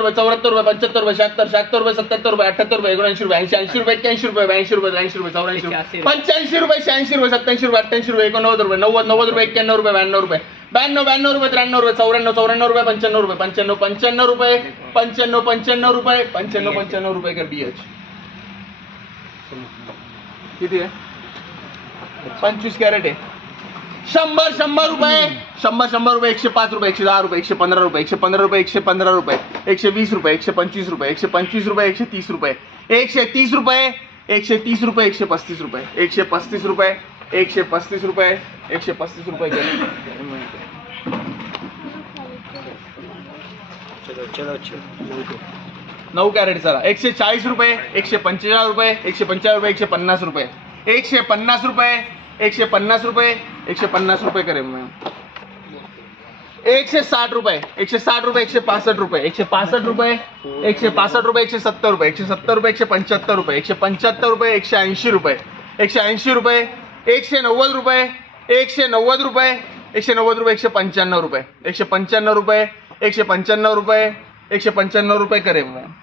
74 रुपये 75 रुपये 76 रुपये 77 रुपये 78 रुपये 79 रुपये 80 रुपये 81 रुपये 82 रुपये 83 रुपये 84 रुपये 85 रुपये 86 रुपये 87 रुपये 88 रुपये 89 रुपये 90 रुपये 91 रुपये 92 रुपये 92 रुपये 93 रुपये 94 रुपये 95 रुपये 95 रुपये 95 रुपये 95 रुपये कर BH किती आहे 25 कॅरेट आहे 100 रुपये 100 रुपये 105 रुपये 110 रुपये 115 रुपये 115 रुपये 115 रुपये 120 रुपये 125 रुपये 125 रुपये 130 रुपये 130 रुपये 130 रुपये 135 रुपये 135 रुपये 135 रुपये 135 रुपये चलो 9 कॅरेट चला 140 रुपये 145 रुपये 145 रुपये 150 रुपये 150 रुपये 150 रुपये 150 रुपये करें मैं 160 रुपये 160 रुपये 165 रुपये 165 रुपये 165 रुपये 170 रुपये 170 रुपये 175 रुपये 175 रुपये 180 रुपये 180 रुपये 190 रुपये 190 रुपये 190 रुपये 195 रुपये 195 रुपये 195 रुपये 195 रुपये करें मैं